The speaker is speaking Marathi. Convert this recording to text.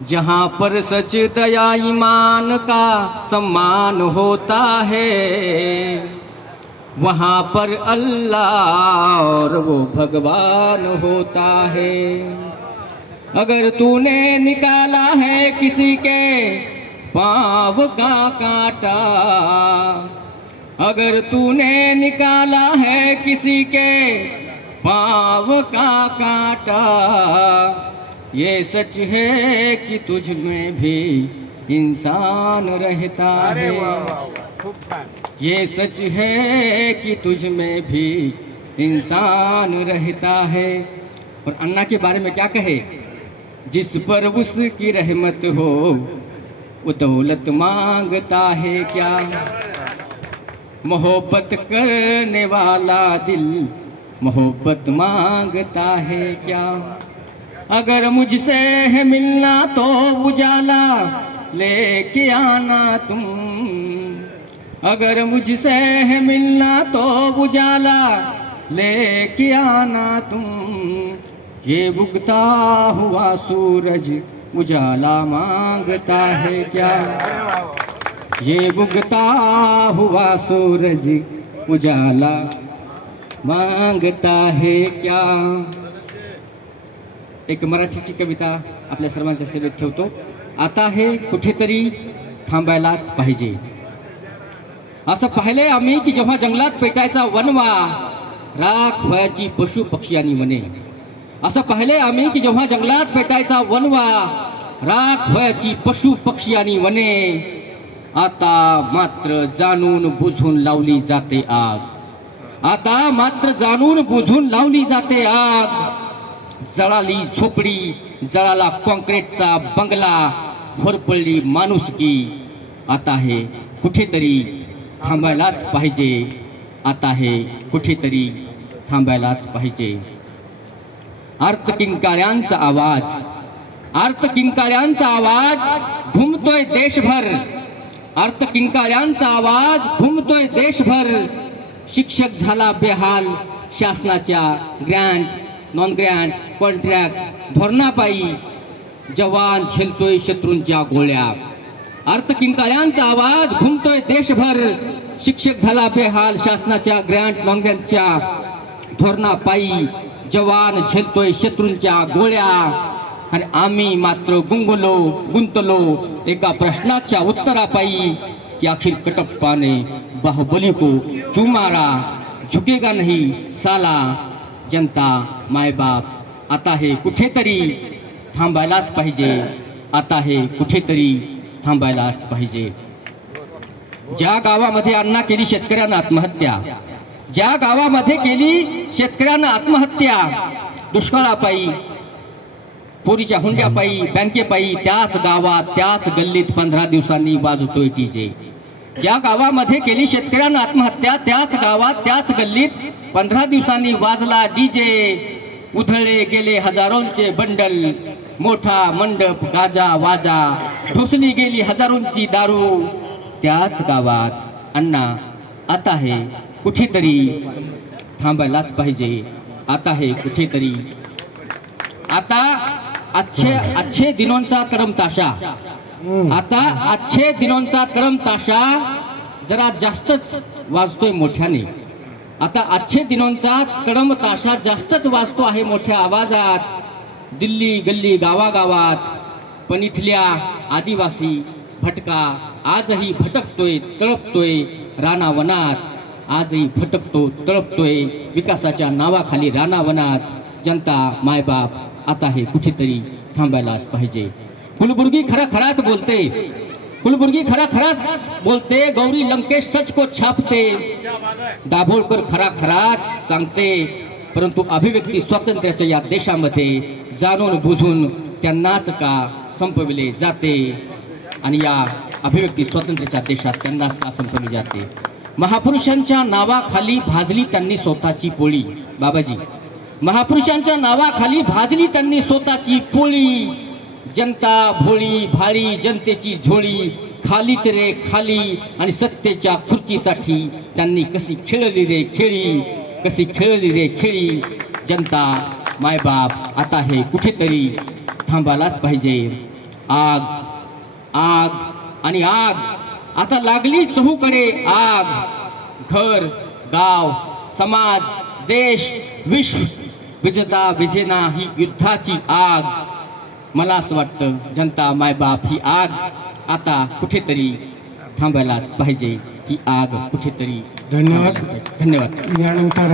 जहाँ पर सच दया ईमान का सम्मान होता है, वहाँ पर अल्लाह और वो भगवान होता है। अगर तूने निकाला है किसी के पाँव का कांटा, अगर तूने निकाला है किसी के पाँव का कांटा, ये सच है कि तुझ में भी इंसान रहता है। ये सच है कि तुझ में भी इंसान रहता है। और अन्ना के बारे में क्या कहे? जिस पर उसकी रहमत हो वो दौलत मांगता है क्या। मोहब्बत करने वाला दिल मोहब्बत मांगता है क्या। अगर मुझसे है मिलना तो उजाला लेके आना तुम, अगर मुझसे है मिलना तो उजाला लेके आना तुम। ये उगता हुआ सूरज उजाला मांगता है क्या। ये उगता हुआ सूरज उजाला मांगता है क्या। एक मराठीची कविता आपल्या सर्वांच्या सेवेत ठेवतो. आता हे कुठेतरी थांबायलाच पाहिजे. असं पाहिले आम्ही की जेव्हा जंगलात पेटायचा वनवा, राख व्हायची पशु पक्षी आणि वने. असं पाहिले आम्ही की जेव्हा जंगलात पेटायचा वनवा, राख व्हायची पशु पक्षी आणि वने. आता मात्र जाणून बुझून लावली जाते आग. आता मात्र जाणून बुझून लावली जाते आग. जळाली झोपडी, जळाला कॉन्क्रीटचा बंगला, होरपळली माणुसकी. आता हे कुठेतरी थांबायलाच पाहिजे. आता हे कुठेतरी थांबायलाच पाहिजे. आर्तकिंकाळ्यांचा आवाज, आर्तकिंकाळ्यांचा आवाज घुमतोय देशभर. आर्तकिंकाळ्यांचा आवाज घुमतोय देशभर. शिक्षक झाला बेहाल शासनाच्या ग्रँट नॉन ग्रँट कॉन्ट्रॅक्ट धोरणापायी. जवान झेलतोय शत्रूंच्या गोळ्या. आर्तकिंकाळ्यांचा आवाज घुमतोय देशभर. शिक्षक झाला बेहाल शासनाच्या ग्रँट नॉन ग्रँटच्या धोरणापायी. जवान झेलतोय शत्रूंच्या गोळ्या. आणि आम्ही मात्र गुंतलो एका प्रश्नाच्या उत्तरापायी की आखिर कटप्पा ने बाहुबली को क्यों मारा, झुकेगा नहीं साला. जनता माय बाप आता हे कुठेतरी थांबायलाच पाहिजे. आता हे कुठेतरी थांबायलाच पाहिजे. ज्या गावामध्ये अण्णा केली शेतकऱ्यांना आत्महत्या, ज्या गावामध्ये केली शेतकऱ्यांना आत्महत्या, दुष्काळापायी, पोरीच्या हुंड्यापायी, बँकेपायी, त्याच गावात त्याच गल्लीत 15 दिवसांनी वाजतोय डीजे. ज्या गावामध्ये केली शेतकऱ्यांना आत्महत्या, त्याच गावात त्याच गल्लीत 15 दिवसांनी वाजला डीजे. उधळले गेले हजारोंचे बंडल, मोठा मंडप गाजा वाजा, ढोसली गेली हजारोंची दारू. त्याच गावात अण्णा आता हे कुठेतरी थांबायलाच पाहिजे. आता हे कुठेतरी. आता अच्छे दिनोंचा करम ताशा, आता अच्छे दिनोंचा करम ताशा जरा जास्तच वाजतोय मोठ्याने. आता अच्छे दिनोंचा कडम ताशा जास्तच वाजतो आहे मोठ्या आवाजात. दिल्ली गल्ली गावागावात, पण इथल्या आदिवासी भटका आजही भटकतोय तळपतोय रानावनात. आजही भटकतो तळपतोय विकासाच्या नावाखाली रानावनात. जनता मायबाप आता हे कुठेतरी थांबायलाच पाहिजे. कुलबुर्गी खराच बोलते, कुलबुर्गी खराच बोलते. गौरी लंकेश सच को छापते. दाभोळकर खराच सांगते. परंतु अभिव्यक्ती स्वातंत्र्याच्या या देशामध्ये जाणून बुझून त्यांनाच का संपविले जाते. आणि या अभिव्यक्ती स्वातंत्र्याच्या देशात त्यांनाच का संपवली जाते. महापुरुषांच्या नावाखाली भाजली त्यांनी स्वतःची पोळी. बाबाजी, महापुरुषांच्या नावाखाली भाजली त्यांनी स्वतःची पोळी. जनता भोळी भाळी जनतेची झोळी, खालीच रे खाली. आणि सत्तेच्या खुर्चीसाठी त्यांनी कशी खेळली रे खेळी, कशी खेळली रे खेळी. जनता मायबाप आता हे कुठेतरी थांबायलाच पाहिजे. आग आग आणि आग, आता लागली चहूकडे आग. घर, गाव, समाज, देश, विश्व विजेता विजेना ही युद्धाची आग. मला असं वाटतं जनता मायबाप ही आग आता कुठेतरी थांबायलाच पाहिजे. ही आग कुठेतरी धन्यवाद. धन्यवाद. यानंतर